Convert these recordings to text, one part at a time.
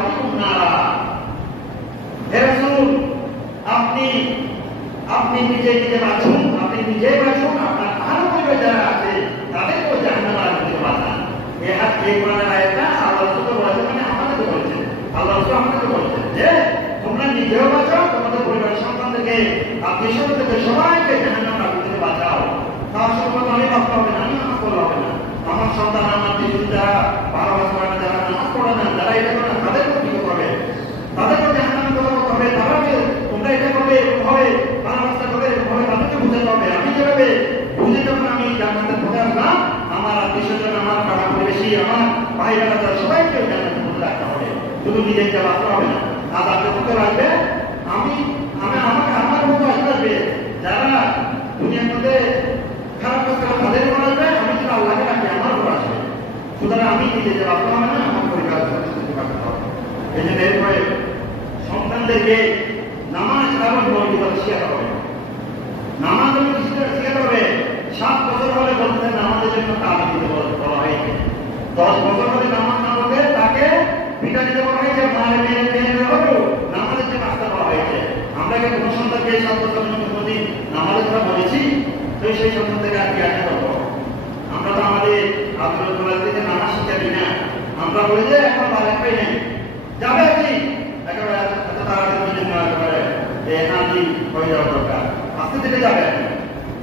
আহলিকুম নারা। হে রাসূল, আপনি আপনি নিজে বাঁচুন, আপনি নিজে বাঁচুন, আপনার আরো পরিবার যারা আছে তাদেরকেও জাহান্নামের আগুন থেকে বাঁচান। এই কোরআনের আয়াতটা আল্লাহ রাসূল বলেছেন, মানে আমাদেরকে বলেছেন, আল্লাহ রাসূল আমাদেরকে বলেছেন যে তোমরা নিজেও বাঁচাও, তোমাদের পরিবারের সন্তানদেরকে, আত্মীয়স্বজনদেরকে সবাইকে জাহান্নামের আগুন থেকে বাঁচাও। তার সঙ্গে আমি বাঁচতে হবে না, আমি নামাজ পড়লে হবে না। আমার সন্তান, আমার শিশু যারা 12 বছর আগে যারা নামাজ পড়ে না, যারা এটা করে না, তাদেরকেও কি করবে? তাদেরকেও জাহান্নামে কথা হবে। তারা তোমরা এটা করবে, এরকম হবে, ভালো রাস্তা করবে, এরকম হবে, তাদেরকে বুঝাতে হবে। আমি যেভাবে বুঝে যখন আমি জান্নাতের পথে আসলাম, আমার আত্মীয়স্বজন, আমার পাড়া প্রতিবেশী, আমার ভাইরা যারা সবাইকে জান্নাতের পথে রাখতে হবে। শুধু নিজেকে বাঁচতে হবে না। আর তাদের পথে রাখবে আমাকে আমার মতো আসবে যারা দুনিয়ার মধ্যে খারাপ কাজ করে তাদের উপর আসবে, আমি যদি আল্লাহকে রাখি আমার উপর আসবে। সুতরাং আমি নিজেকে বাঁচতে হবে না, আমার পরিবার রাখতে হবে। এই জন্য এরপরে সন্তানদেরকে নামাজ কারণ মৌলিকভাবে শেখাতে হবে। নামাজ শেখাতে হবে। 7 বছর হলে বলতে নামাজের জন্য তালিম দিতে বলা হয়েছে। 10 বছর হলে নামাজ না পড়লে তাকে পিতা দিতে বলা হয়েছে, মারে মেয়ে হলেও নামাজের জন্য আসতে বলা হয়েছে। আমরা কি কোনো সন্তানকে 7 বছর কোনোদিন নামাজের কথা বলেছি? তো সেই সন্তান থেকে আর কি আশা করবো? আমরা তো আমাদের আব্দুল নামাজ শিখাবি না, আমরা বলি যে এখন বাড়ি পাই নাই যাবে কি একেবারে এত তাড়াতাড়ি জন্য একেবারে নাতি হয়ে যাওয়ার দরকার, আস্তে ধীরে যাবে।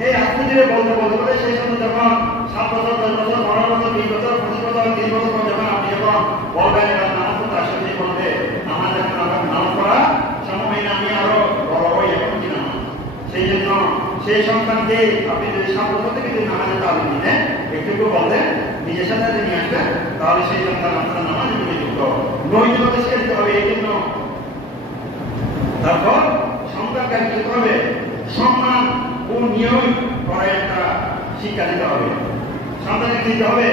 এই আস্তে ধীরে বলতে বলতে সেই সময় যখন 7 বছর, 10 বছর, 15 বছর, 20 বছর, 25 বছর, 30 বছর পর যখন আপনি যখন বলবেন এবার নামাজ পড়তে আসলে বলবে আমার এখন নামাজ পড়া সময় না, আমি আরো বড় হই, এখন কি না। সেই জন্য সেই সন্তানকে আপনি যদি 7 বছর থেকে যদি নামাজের তালিম দিতেন, একটু বলতেন, নিজের সাথে নিয়ে আসবেন, তাহলে সেই সন্তান আপনার নামাজ যুক্ত নৈতিকতা শিখে দিতে হবে। এই জন্য তারপর সন্তানকে কি করতে হবে? সম্মান ও নিয়ম করে একটা শিক্ষা দিতে হবে। সন্তানকে দিতে হবে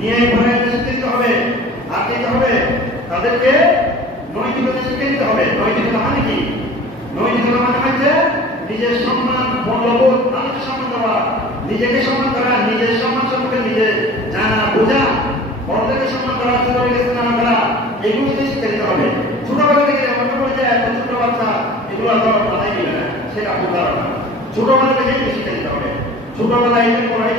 নিয়ম করে দিতে হবে, আর দিতে হবে তাদেরকে নৈতিকতা শিখে দিতে হবে। নৈতিকতা মানে কি? নৈতিকতা মানে হচ্ছে নিজের সম্মান, মূল্যবোধ, মানুষকে সম্মান দেওয়া, নিজেকে সম্মান করা, নিজের সম্মান সম্পর্কে নিজে জানা বোঝা, বড়দেরকে সম্মান করা, ছোটদেরকে সম্মান করা, এগুলো শিখে দিতে হবে। ছোটবেলা থেকে মনে করে যে এত ছোট বাচ্চা এগুলো মাথায় নিবে না, সেটা ভুল ধারণা। ছোটবেলা থেকে শিখে দিতে হবে। ছোটবেলায় এই পড়াই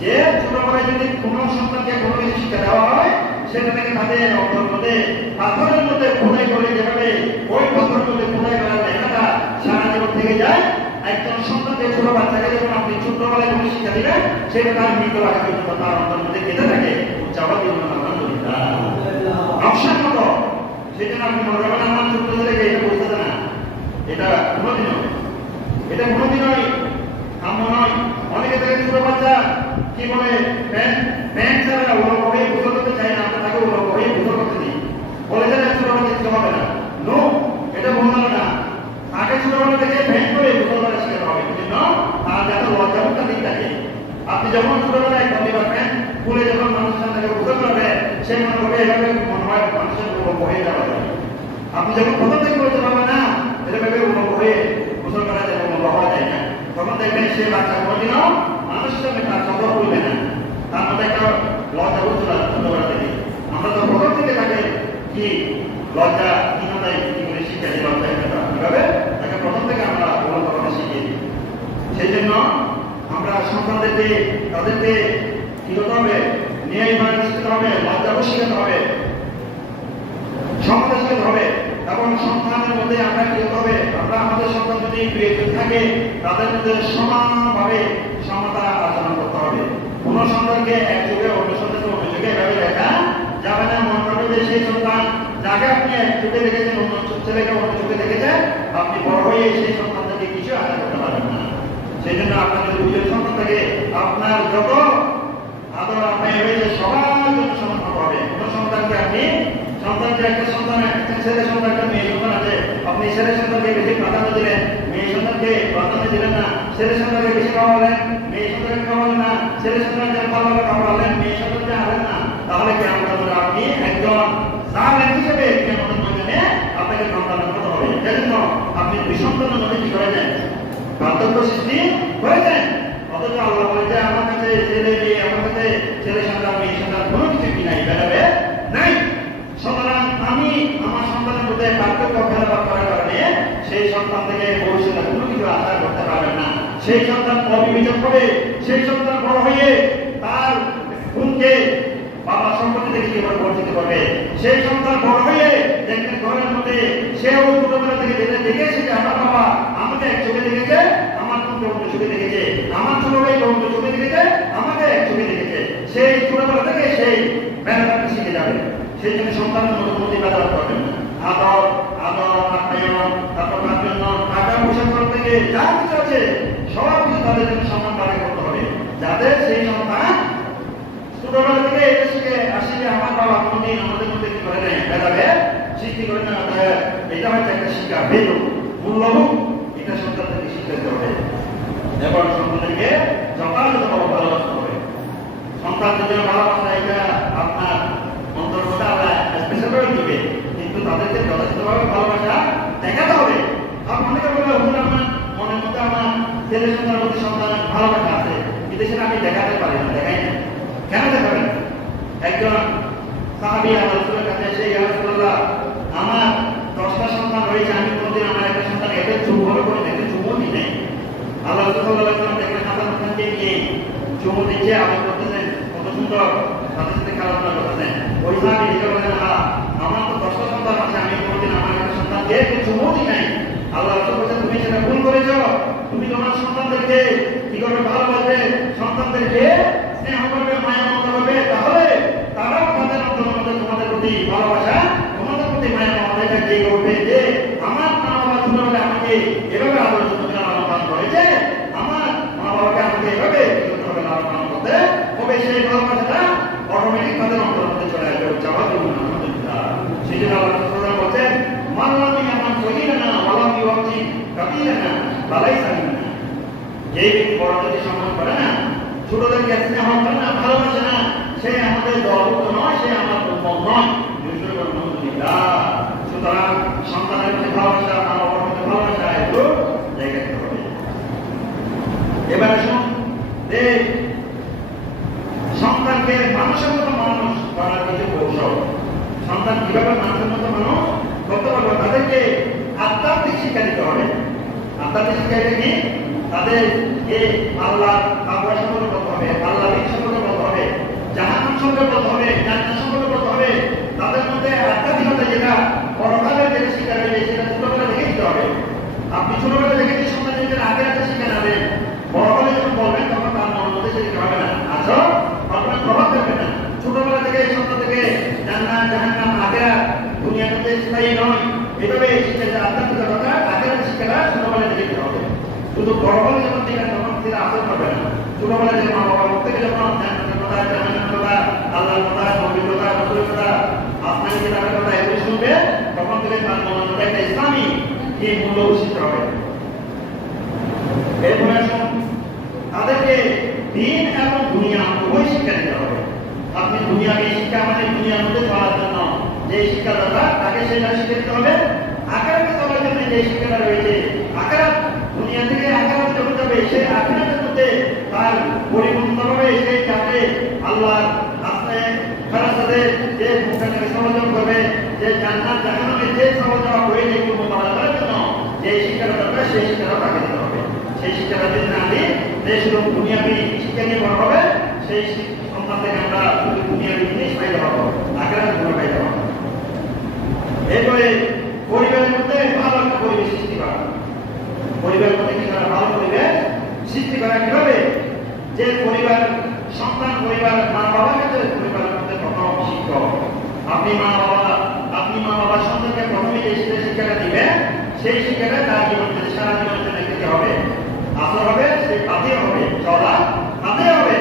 যে ছোটবেলায় যদি কোনো সন্তানকে কোনো কিছু শিক্ষা দেওয়া হয়, সেটা থেকে তাদের অন্তর মধ্যে পাথরের মধ্যে খোদাই করে যেভাবে ওই পাথরের মধ্যে খোদাই করার লেখাটা সারা জীবন থেকে যায়। একজন সন্তানকে, ছোট বাচ্চাকে যখন আপনি ছোটবেলায় কোনো শিক্ষা দিবেন, সেটা তার মৃত্যু আগে পর্যন্ত তার অন্তর মধ্যে কেটে থাকে। উচ্চাবাদ নকশার মতো। সেই জন্য আপনি মনে করবেন আমার ছোট ছেলেকে এটা বলতে না, এটা কোনোদিনই কাম্য নয়। অনেকে থেকে ছোট বাচ্চা কি বলে প্যান্ট ছাড়া ওরকম হয়ে গোসল করতে চায় না, আমরা তাকে ওরকম হয়ে গোসল করতে দিই, বলে যে ছোট বাচ্চা কিছু হবে না। নো, এটা বলতে না। তাকে ছোটবেলা থেকে প্যান্ট করে গোসল করা শেখাতে হবে, কিন্তু তার যাতে লজ্জাবোধটা দিক থাকে। আপনি যখন ছোটবেলায় প্যান্ট খুলে যখন মানুষের সামনে গোসল করবে, সে মনে করবে এভাবে মনে হয় মানুষের হয়ে যাওয়া যায়। আপনি যখন প্রথম থেকে বলতে পারবেন না এভাবে হয়ে গোসল করা যায়, হওয়া যায় না, তখন দেখবেন সে বাচ্চা কোনোদিনও মানুষের সামনে তার কথা বলবে না। তার মধ্যে একটা লজ্জা বুঝতে পারে ছোটবেলা থেকে। আমরা তো প্রথম থেকে তাকে কি লজ্জা হীনতায় কি করে শিক্ষা দিই, লজ্জা কিভাবে তাকে প্রথম থেকে আমরা কথা শিখিয়ে দিই। সেই জন্য আমরা সন্তানদেরকে তাদেরকে কি হতে হবে? নিয়ে শিখতে হবে, লজ্জাও শিখাতে হবে, সমতা শিখাতে হবে। এবং সন্তানের মধ্যে আমরা কি হতে হবে? আমরা আমাদের সন্তান যদি ক্রিয়েটিভ থাকে, তাদের মধ্যে সমানভাবে সমতা আচরণ করতে হবে। কোন সন্তানকে এক যুগে অন্য সন্তানকে অন্য যুগে এভাবে দেখা যাবে না। মনে করবে যে সেই সন্তান যাকে আপনি এক যুগে দেখেছেন, অন্য ছেলেকে অন্য যুগে দেখেছেন, আপনি বড় হয়ে সেই সন্তানকে কিছু আশা করতে পারবেন না। সেই জন্য আপনার যদি দুজন সন্তান থাকে, আপনার যত আদর আপনি হয়েছে সবার জন্য সমান হবে। কোন সন্তানকে আপনি সন্তানকে একটা সন্তান, একটা ছেলে সন্তান, একটা মেয়ে সন্তান আছে, আপনি ছেলে সন্তানকে বেশি প্রাধান্য দিলেন, মেয়ে সন্তানকে প্রাধান্য দিলেন না। ছেলে সন্তানকে বেশি খাওয়ালেন, মেয়ে সন্তানকে খাওয়ালেন না। ছেলে সন্তানকে ভালোভাবে খাওয়ালেন, মেয়ে সন্তানকে আনেন না। তাহলে কি আমাদের আপনি একজন জালেম হিসেবে আমাদের ময়দানে আপনাকে সন্তানের মতো হবে। সেজন্য আপনি দুই সন্তানের মধ্যে কি করে দেন? পার্থক্য সৃষ্টি করে দেন। অথচ আল্লাহ বলে যে আমার কাছে ছেলে মেয়ে, আমার কাছে ছেলে সন্তান, মেয়ে সন্তান কোনো কিছু কি নাই, বেড়াবে নাই। সন্তান সন্তান থেকে ভবিষ্যতে কোনো কিছু আশা করতে পারবেন না। সেই সন্তান অবিবেচন করে সেই সন্তান বড় হয়ে তার গুণকে বাবা সম্পত্তি থেকে কিভাবে বঞ্চিত করবে। সেই সন্তান বড় হয়ে দেখবেন ঘরের মধ্যে সেও ছোটবেলা থেকে যেটা দেখেছে যে আমার বাবা আমাকে এক চোখে দেখেছে, আমার বোনকে অন্য চোখে দেখেছে, আমার ছোট ভাইকে অন্য চোখে দেখেছে, আমাকে এক চোখে দেখেছে। সেই ছোটবেলা থেকে সেই মেধাটা শিখে যাবে। সেই জন্য সন্তানের মধ্যে কোনো মেধার করবেন না। আদর আদর আপ্যায়ন, তারপর তার জন্য টাকা পয়সা করা থেকে যা কিছু আছে সব কিছু তাদের জন্য সম্মান দাবি করতে হবে, যাতে সেই সন্তান ছোটবেলা থেকে এটা শিখে আসে যে আমার বাবা কোনদিন আমাদের মধ্যে কি করে নেয় ভেদাভেদ সৃষ্টি করে না। এটা হচ্ছে একটা শিক্ষা, ভেদ মূল্যবোধ, এটা সন্তানদেরকে শিখাতে হবে এবং সন্তানদেরকে যথাযথভাবে ভালোবাসতে হবে। সন্তানদের জন্য ভালোবাসা এটা আপনার অন্তর্গত আল্লাহ স্পেশাল করে দিবে, কিন্তু তাদেরকে যথাযথভাবে ভালোবাসা দেখাতে হবে। আর অনেকে বলে হুজুর আমার মনের মধ্যে আমার ছেলে সন্তানের প্রতি সন্তানের ভালোবাসা আছে, কিন্তু সেটা আমি দেখাতে পারি না, দেখাই না। কেন দেখাবেন? একজন সাহাবী আমার রাসূলের কাছে এসে ইয়া রাসূলুল্লাহ আমার 10টা সন্তান রয়েছে, আমি কোনদিন আমার একটা সন্তান এত চুমু করে দেখে চুমু দিই নাই। আল্লাহ রাসূল সাল্লাল্লাহু আলাইহি ওয়াসাল্লাম দেখলেন হাসান হোসেনকে নিয়ে চুমু দিচ্ছে, আপনি করতেছেন কত সুন্দর, তাদের সাথে খেলাধুলা করতেছেন। ওই সাহাবী এসে বলেন হ্যাঁ আমার তো 10টা সন্তান আছে, আমি কোনদিন আমার একটা সন্তানকে একটু চুমু দিই নাই। আল্লাহ রাসূল বলেন তুমি সেটা ভুল করেছ, তুমি তোমার সন্তানদেরকে কি করবে? ভালোবাসবে, সন্তানদেরকে স্নেহ করবে, মায়া মমতা করবে, তাহলে তারাও তাদের অন্তরে তোমাদের প্রতি ভালোবাসা, তোমাদের প্রতি মায়া মমতা যে করবে যে আমার মা বাবা ছোটবেলায় আমাকে এভাবে আদর যত্ন লালন পালন করেছে, আমার মা বাবাকে আমাকে এভাবে যত্নভাবে লালন পালন করতে হবে, সেই ভালোবাসাটা অটোমেটিক তাদের অন্তরের মধ্যে চলে আসবে। জবাব দেবো না সেই জন্য আল্লাহ রাসূল বলছেন মাল্লামি আমার সহিনা ওয়ালাম ইউজি কাবিরানা বালাইসা মিন্না। যে ব্যক্তি বড়দেরকে সম্মান করে না, ছোটদেরকে স্নেহ করে না, ভালোবাসে না, সে আমাদের দলভুক্ত নয়, সে আমার উম্মত নয়। সুতরাং সন্তানের প্রতি ভালোবাসা, মা বাবার প্রতি ভালোবাসা এগুলো জায়গা দিতে হবে। এবার আসুন যে সন্তানকে মানুষের মতো মানুষ করার কিছু কৌশল, সন্তান কিভাবে মানুষের মতো মানুষ করতে পারবে, তাদেরকে আধ্যাত্মিক শিক্ষা দিতে হবে। আধ্যাত্মিক শিক্ষা কি? তাদের যে আল্লাহ তাকওয়া সম্পর্কে বলতে হবে, আল্লাহ সম্পর্কে বলতে হবে, জাহান্নাম সম্পর্কে বলতে হবে, জান্নাত সম্পর্কে বলতে হবে। তাদের মধ্যে আধ্যাত্মিকতা যেটা পরকালের যেটা শিক্ষা রয়েছে সেটা ছোটবেলা থেকে দিতে হবে। আপনি ছোটবেলা থেকে যে সন্তানদের আগে শিক্ষা নেবেন, বড়কালে যখন বলবেন তখন তার মনের মধ্যে সেটা হবে না, আচ্ছা আপনার প্রভাব ফেলবে না। ছোটবেলা থেকে সন্তান থেকে জান্নাত জাহান্নাম আখিরাত দুনিয়ার মধ্যে স্থায়ী নয়, এভাবে শিক্ষা আধ্যাত্মিকতা আখিরাতের শিক্ষাটা ছোটবেলা থেকে দিতে হবে। শুধু বড়বেলা যখন দেখেন তখন সেটা আসর পাবে না। ছোটবেলা যে মা বাবার মুখ থেকে যখন আল্লাহর কথা, নবীর কথা, রাসূলের কথা, আসমানি কিতাবের কথা এগুলো শুনবে, তখন থেকে তার মনের মধ্যে একটা ইসলামী এই মূল্য শিখতে হবে। এরপরে আসুন তাদেরকে দিন এবং দুনিয়া উভয় শিক্ষা দিতে হবে। আপনি দুনিয়াকে শিক্ষা মানে দুনিয়ার মধ্যে চলার জন্য যে শিক্ষাদাতা তাকে সেটা শিখে দিতে হবে। আখিরাতে চলার জন্য যে শিক্ষাটা রয়েছে, আখিরাত দুনিয়া থেকে আখিরাতে চলে যাবে, সেই আখিরাতের মধ্যে তার পরিপূর্ণভাবে সেই যাতে আল্লাহর রাস্তায় ফেরেশতাদের যে মুখামুখি সহযোগ করবে, যে জান্নাত জাহান্নামের যে সহযোগ হয়ে যেগুলো মোকাবেলা করার জন্য যে শিক্ষাটা দরকার সেই শিক্ষাটা তাকে দিতে হবে। সেই শিক্ষাটা যদি না দিই, যে শুধু দুনিয়াবি শিক্ষা নিয়ে বড় হবে, সেই সন্তান থেকে আমরা শুধু দুনিয়াবি জিনিস পাইতে পারবো, আখিরাত গুলো পাইতে পারবো। এরপরে পরিবারের মধ্যে ভালো একটা পরিবেশ সৃষ্টি করা। পরিবারের মধ্যে কি করা? ভালো পরিবেশ সৃষ্টি করা কিভাবে? যে পরিবার সন্তান পরিবার মা বাবার কাছে পরিবারের মধ্যে প্রথম শিক্ষক আপনি মা বাবা সন্তানকে প্রথমে যে শিক্ষাটা দিবেন, সেই শিক্ষাটা তার জীবনে সারা জীবনের জন্য দিতে হবে, আসর হবে, সে পাতে হবে, চলা পাতে হবে।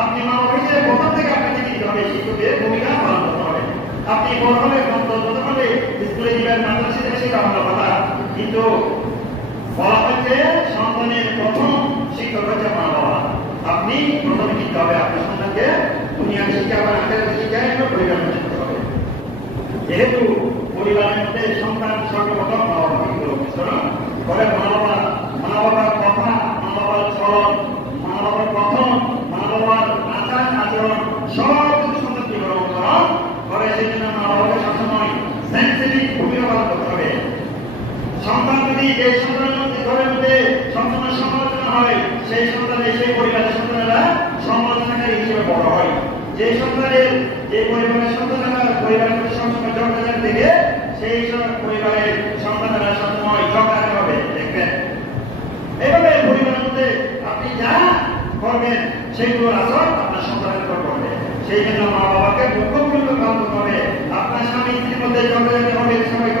আপনি মা বাবা হিসেবে প্রথম থেকে আপনাকে দিতে হবে, শিক্ষকের ভূমিকা পালন করতে হবে। আপনি প্রথমে স্কুলে দিবেন, মাদ্রাসা দিবেন, সেটা ভালো কথা, কিন্তু বলা হচ্ছে সন্তানের প্রথম শিক্ষক হচ্ছে মা বাবা। আপনি প্রথমে দিতে হবে আপনার সন্তানকে দুনিয়ার শিক্ষা বা আখেরাতের শিক্ষা এগুলো পরিচালনা করতে হবে। যেহেতু পরিবারের মধ্যে সন্তান সর্বপ্রথম মা বাবাকে অনুসরণ করে, মা বাবার কথা, মা বাবার চলন, মা বাবার কথন, মা বাবার আচার আচরণ সব কিছু সন্তানকে অনুসরণ করে। সেই জন্য মা বাবাকে সবসময় সেন্সিটিভ ভূমিকা পালন করতে হবে। সন্তান যে সন্তানের মধ্যে ঘরের মধ্যে সন্তানের সমালোচনা হয়, সেই সন্তানের সেই পরিবারের সন্তানেরা সমালোচনাকারী হিসেবে বড় হয়। যে সন্তানের যে পরিবারের সন্তানেরা পরিবারের মধ্যে সবসময় ঝগড়াঝাটি থেকে, সেই সব পরিবারের সন্তানেরা সবসময় ঝগড়াঝাটি হবে। দেখবেন এইভাবে পরিবারের মধ্যে আপনি যা করবেন সেইগুলোর আসর আপনার সন্তানের উপর পড়বে। সেই জন্য মা বাবাকে মুখ্যমূল্য পালন হবে। আপনার স্বামী স্ত্রীর মধ্যে ঝগড়াঝাটি হবে, সবাই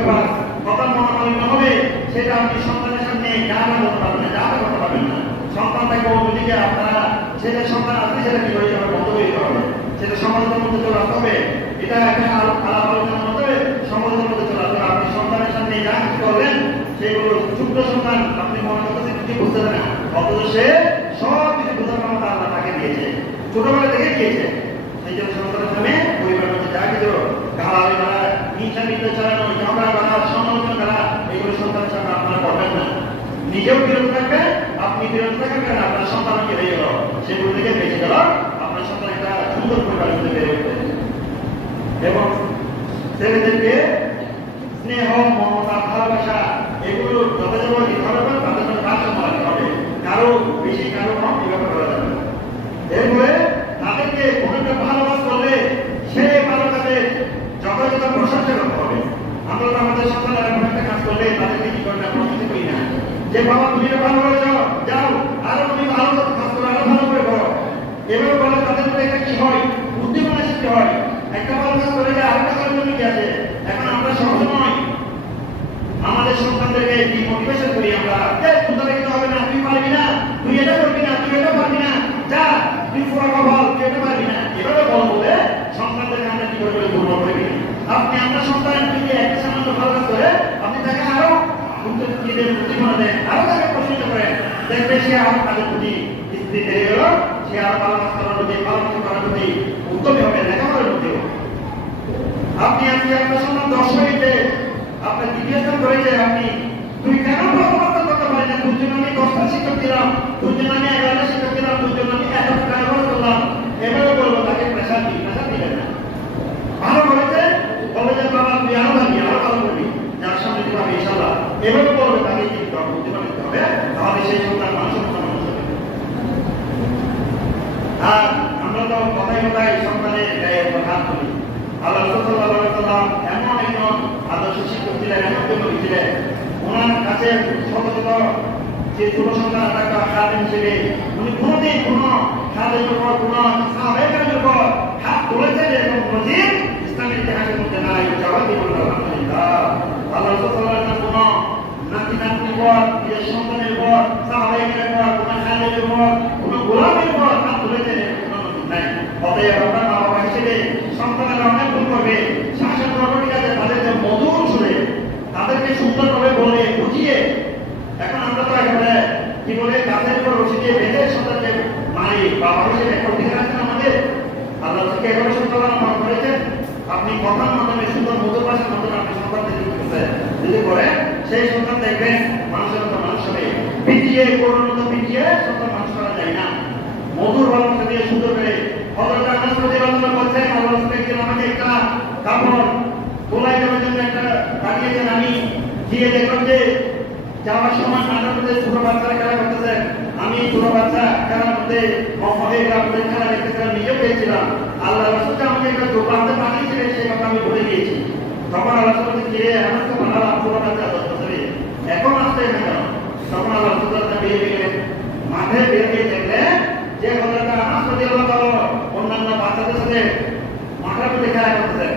কথা মনোমালিন্য হবে, সেটা আপনি সন্তানের সামনে যা করতে পারবেন না, যা করতে পারবেন না। সন্তান থেকে অন্যদিকে আপনারা ছেলের সন্তান আপনি সেটা কি হয়ে যাবে, বন্ধ হয়ে যেতে হবে, সেটা সমাজের মধ্যে চলে আসতে হবে। এটা একটা আলাপ আলোচনার মধ্যে সমাজের মধ্যে চলে আসতে হবে। আপনি সন্তানের সামনে যা কিছু করবেন সেগুলো ছোট্ট সন্তান আপনি মনে করতেছেন কিছু বুঝতে পারে না, অথচ সে সব কিছু বোঝার ক্ষমতা আল্লাহ তাকে দিয়েছে, ছোটবেলা থেকে দিয়েছে। সেই জন্য সন্তানের সামনে পরিবারের মধ্যে যা কিছু গালাগালি করা, হিংসা বিদ্বেষ চালানো, ঝগড়া করা, সমালোচনা করা, এগুলো সন্তানের সামনে আপনারা করবেন না। নিজেও বিরত থাকবেন, আপনি বিরত থাকবেন, আপনার সন্তানকে বেড়ে গেল, সেগুলো থেকে বেঁচে গেল, আপনার সন্তান একটা সুন্দর পরিবারের মধ্যে বেড়ে উঠবে। এবং ছেলেদেরকে স্নেহ, মমতা, ভালোবাসা এগুলো যথাযথ দিতে হবে, তাদের মধ্যে ভারসাম্য রাখতে হবে। কারো বেশি কারো কম এভাবে করা যাবে না। এরপরে তাদেরকে কোনো একটা ভালো কাজ করলে সে ভালো কাজে যথাযথ প্রশংসা করতে হবে। আমরা তো আমাদের সন্তানেরা কোনো একটা কাজ করলে তাদেরকে কি করে না, প্রশংসা করি না যে বাবা তুমি ভালো করে যাও, আরো তুমি ভালো কাজ করো, আরো ভালো করে করো। এভাবে বলে তাদের মধ্যে একটা কি হয়, বুদ্ধিমানের সৃষ্টি হয়। একটা ভালো কাজ করে যে আরেকটা করার জন্য কি আছে। এখন আমরা সবসময় আমাদের সন্তানদেরকে ডিমোটিভেশন করি, আমরা তোমরা দেখতে হবে না, তুই পারবি না, তুই এটা করবি না, তুই এটা পারবি না, যা তুই পুরো বল, তুই এটা পারবি না, এভাবে বল বলে সন্তানদেরকে আমরা কি করে দুর্বল করে দিই। আপনি আপনার সন্তান যদি একটা সামান্য ভালো কাজ করে আপনি তাকে আরো বুদ্ধিমনা দেন, আরো তাকে প্রশংসা করেন, দেখবে সে আরো তাদের প্রতি স্থিতি বেড়ে গেল, সে আরো ভালো কাজ করার প্রতি, ভালো কিছু করার প্রতি উদ্যমী হবে, লেখাপড়ার মধ্যেও। আপনি আজকে আপনার সন্তান 10 মিনিটে আপনার দ্বিতীয় স্থান করেছে, আপনি তুই কেন প্রথমত করতে পারি না, তোর জন্য আমি 10টা শিক্ষক দিলাম, তোর জন্য আমি 11টা শিক্ষক দিলাম, তোর জন্য আমি এত টাকা খরচ করলাম, এভাবে বলবো তাকে প্রেশার দিবেন না। ভালো করেছে বলে যে বাবা তুই আরো ভাবি, আরো ভালো করবি, যার সামনে দিতে পারবি ইনশাআল্লাহ, এভাবে বলবে তাকে কি বুদ্ধিমান দিতে হবে, তাহলে সেই সন্তান মানুষ হবে। আর আমরা তো কথায় সন্তানের গায়ে হাত তুলি। আল্লাহ সাল্লাল্লাহু আলাইহি ওয়াসাল্লাম এমন একজন আদর্শ শিক্ষক ছিলেন, এমন একজন নবী ছিলেন, ওনার কাছে শত শত যে ছোট সন্তান একটা খাদেম হিসেবে উনি কোনোদিন কোনো খাদেমের উপর, কোনো সাহাবের উপর হাত তুলেছেন এরকম নজির ইসলামের ইতিহাসের মধ্যে নাই। জবাবই বলল আলহামদুলিল্লাহ। আল্লাহ সাল্লাল্লাহু আলাইহি ওয়াসাল্লাম কোনো নাতি নাতনির উপর, নিজের সন্তানের উপর, সাহাবের উপর, কোনো খাদেমের উপর, কোনো গোলামের উপর হাত তুলেছেন এরকম কোনো নজির নাই। অতএব আপনার মা বাবা হিসেবে সন্তানেরা অনেক ভুল করবে, শাসন করবে, ঠিক আছে, তাদেরকে মধুর সুরে তাদেরকে সুন্দরভাবে বলে বুঝিয়ে। এখন আমরা তো একেবারে কি বলে গাছের উপর রশি দিয়ে বেঁধে সন্তানকে মারি, বাবা হিসেবে একটা অধিকার আছেন আমাদের। আল্লাহ থেকে এভাবে সন্তান মনে করেছেন, আপনি কথার মাধ্যমে সুন্দর মধুর ভাষার মাধ্যমে আপনি সন্তানকে যদি করে সেই সন্তান দেখবেন মানুষের মতো মানুষ হবে। পিটিয়ে করোনার মতো পিটিয়ে সন্তান মানুষ করা যায় না, মধুর ভালোবাসা দিয়ে সুন্দর করে। হযরত আনাস রাদিয়াল্লাহু আনহু বলেন আল্লাহ রাসূল আমাকে একটা কাপড় গোলায় দেওয়ার জন্য একটা পাঠিয়েছেন, আমি গিয়ে দেখলাম যে যাওয়ার সময় মাঠের মধ্যে ছোট বাচ্চারা খেলা করতেছে, আমি ছোট বাচ্চা খেলার মধ্যে খেলা দেখতেছিলাম, নিজেও পেয়েছিলাম। আল্লাহ রাসূল আমাকে একটা দোকানতে পাঠিয়েছিলেন, সেই কথা আমি ভুলে গিয়েছি। তখন আল্লাহ রাসূল গিয়ে আমার তো বানালাম ছোট বাচ্চা 10 বছরের, এখন আসতে না কেন? তখন আল্লাহ রাসূল বেরিয়ে গেলেন, মাঠে বেরিয়ে দেখলেন যে হযরত আনাস রাদিয়াল্লাহু আনহু অন্যান্য বাচ্চাদের সাথে মাঠের মধ্যে খেলা করতেছেন।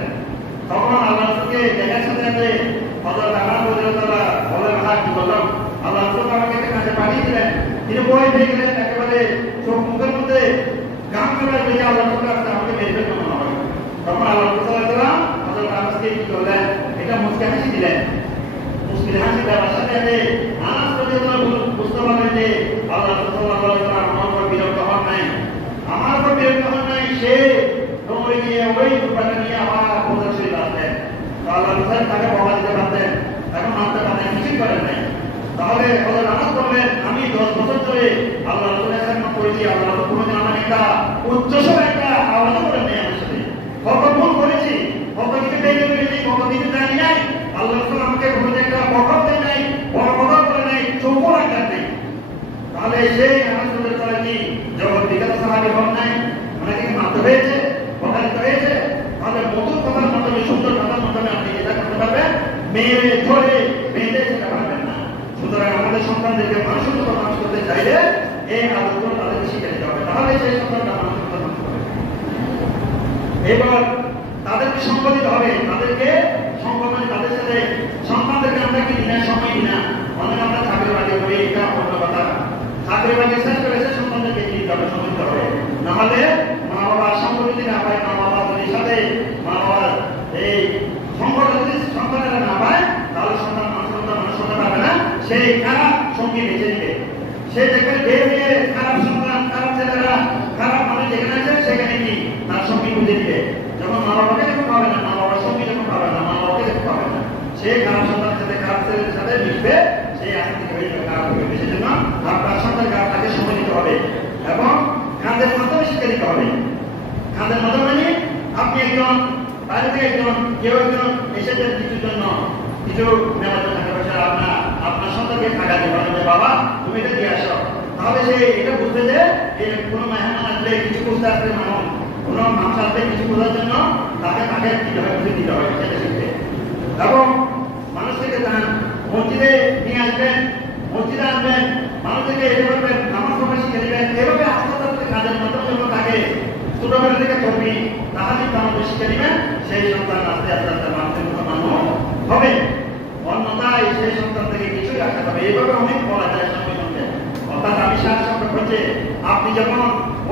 তখন আল্লাহ রাসূলকে দেখার সাথে সাথে হযরত আনাস রাদিয়াল্লাহু আনহু বলেন, হ্যাঁ কি বললাম, আল্লাহ রাসূল আমাকে একটা কাজে পাঠিয়েছিলেন। তিনি ভয় পেয়ে গেলেন, একেবারে চোখ মুখের মধ্যে গাম চলে গেছে, আল্লাহ রাসূল আমাকে মেরে ফেলতে মনে হয়। তখন আল্লাহ রাসূল সাল্লাল্লাহু আলাইহি ওয়াসাল্লাম হযরত আনাসকে কি করলেন, এটা মুচকি হাসি দিলেন। মুচকি হাসি দেওয়ার সাথে সাথে আনাস রাদিয়াল্লাহু আনহু বুঝতে পারলেন যে আল্লাহ রাসূল সাল্লাল্লাহু আলাইহি ওয়াসাল্লাম আমার উপর বিরক্ত হন নাই, আমার উপর বিরক্ত হন নাই। সে দৌড়ে গিয়ে ওই দুপাটা নিয়ে আমার প্রধান শরীর আসলেন। আল্লাহ রাসূল তাকে বলা দিতে পারতেন, এখন মানতে পারেন, কিছুই করেন নাই। তাহলে হযরত আনাস বললেন, আমি 10 বছর ধরে আল্লাহ রাসূলের খেদমত করেছি, আল্লাহ রাসূল কোনোদিন আমার একটা উচ্চস্বর একটা আওয়াজ করেন নাই আমার সাথে। কত ভুল করেছি, কত কিছু ভেঙে ফেলেছি, কত কিছু জানি নাই, আল্লাহ রাসূল আমাকে কোনোদিন একটা বকর দেয় নাই, বড় বড় তাহলে সেই আনন্দের তারা কি যখন বিগত সাহাবী হন নাই, ওনাকে কি মানতে হয়েছে, প্রকাশিত হয়েছে? তাহলে মধুর কথার মাধ্যমে, সুন্দর কথার মাধ্যমে আপনি যেটা করতে পারবেন, মেয়েরে ধরে বেঁধে সেটা পারবেন না। সুতরাং আমাদের সন্তানদেরকে মানুষের মতো মানুষ করতে চাইলে এই আদতগুলো তাদেরকে শিখে দিতে হবে, তাহলে সেই সন্তানরা মানুষের মতো মানুষ হবে। এবার তাদেরকে সঙ্গ দিতে হবে, তাদেরকে সঙ্গ মানে তাদের সাথে সন্তানদেরকে আমরা কি দিনের সময় দিই না, অনেক আমরা চাকরি বাকরি করি, এটা অন্য কথা। চাকরি বাকরি শেষ করেছে, সন্তানদেরকে দিতে হবে, সঙ্গ দিতে হবে। নাহলে মা বাবার সঙ্গ যদি না পায়, মা বাবার যদি সাথে মা বাবার এই সঙ্গটা যদি সন্তানেরা না পায়, তাহলে সন্তান মানুষের মতো মানুষ হতে পারবে না, সেই খারাপ সঙ্গী বেছে নেবে। সে দেখবে বের হয়ে খারাপ সন্তান, খারাপ ছেলেরা, খারাপ মানুষ যেখানে আছে সেখানে কি তার সঙ্গী খুঁজে দিবে। যখন মা বাবাকে যখন পাবে না, মা বাবার সঙ্গী যখন পাবে না, মা বাবাকে যখন পাবে না, সে খারাপ সন্তানের সাথে, খারাপ ছেলের সাথে মিশবে, সেই আস্তে থেকে হয়ে যাবে খারাপ হবে। সেই জন্য আপনার সন্তানকে আপনাকে সময় দিতে হবে এবং কাঁধের মাধ্যমে শিক্ষা দিতে হবে। কাঁধের মাধ্যমে মানে আপনি একজন বাইরে থেকে কেউ একজন এসেছেন কিছুর জন্য, কিছু নেওয়ার জন্য টাকা পয়সা, আপনার সন্তানকে টাকা দিয়ে বলেন যে বাবা তুমি এটা দিয়ে আসো, তাহলে সে এটা বুঝবে যে কোনো মেহমান আসলে, কিছু বুঝতে আসলে, কোনো মানুষ আসলে কিছু বোঝার জন্য তাকে দিতে হয়, বুঝে দিতে হয়, সেটা শিখবে। এবং মানুষকে মসজিদে নিয়ে আসবেন, মসজিদে আনবেন, মানুষকে এটা করবেন, নামাজ পড়া শিখে দেবেন। এভাবে আস্তে আস্তে কাজের মাধ্যমে যখন তাকে ছোটবেলা থেকে করবি, তাহলে আমাদের শিখে দিবেন, সেই সন্তান আস্তে আস্তে আস্তে মানুষের মতো মানুষ হবে। অন্যথায় সেই সন্তান থেকে কিছুই আশা করবে। এইভাবে অনেক বলা যায় সময় মধ্যে। অর্থাৎ আমি সাহায্য করছে, আপনি যখন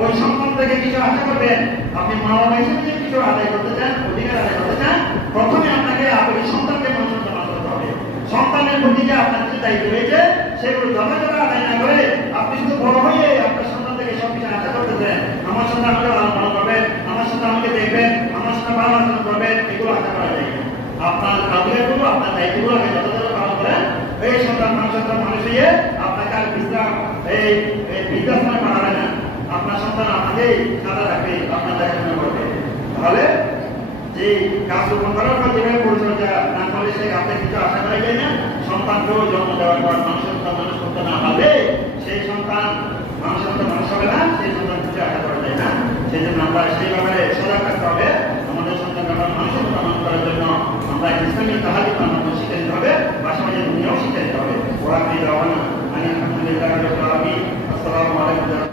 ওই সন্তান থেকে কিছু আশা করবেন, আপনি মা বাবা হিসেবে যে কিছু আদায় করতে চান, অধিকার আদায় করতে চান, প্রথমে আপনাকে আপনার সন্তানকে মানুষের মতো মানুষ করতে হবে। সন্তানের প্রতি যে আপনার কিছু দায়িত্ব রয়েছে, সেগুলো যথাযথ আদায় না করে আপনি শুধু বড় হয়ে আপনার সন্তান থেকে সবকিছু আশা করতেছেন, আমার সন্তান আমাকে ভালো করবে, আমার সন্তান আমাকে দেখবেন, আমার সন্তান ভালো আচরণ করবে, এগুলো আশা করা যায় না। আপনার কাজগুলো, আপনার দায়িত্বগুলোকে যথাযথ পালন করেন, এই সন্তান মানুষ হয়ে আপনাকে আর বিশ্রাম এই বৃদ্ধাশ্রমে পাঠাবে না। আপনার সন্তান আপনাকেই সাদা রাখবে, আপনার দেখাশোনা করবে। তাহলে যে কাজ রোপণ করার পর যেভাবে পরিচর্যা না করলে সে কাজ থেকে কিছু আশা করা যায় না। সন্তানকেও জন্ম দেওয়ার পর মানুষের মানুষ করতে না পারলে সেই সন্তান মানুষের মতো মানুষ হবে না, সেই সন্তান কিছু আশা করা যায় না। সেই জন্য আমরা সেই ব্যাপারে সজাগ থাকতে হবে। আমাদের সন্তান মানুষের মতো মানুষ করার জন্য আমরা ইসলামিক তাহালিম আমাদের শিখে দিতে হবে, পাশাপাশি দুনিয়াও শিখে দিতে হবে। ওরা কি দেওয়া না, আমি আলহামদুলিল্লাহ, আসসালামু আলাইকুম।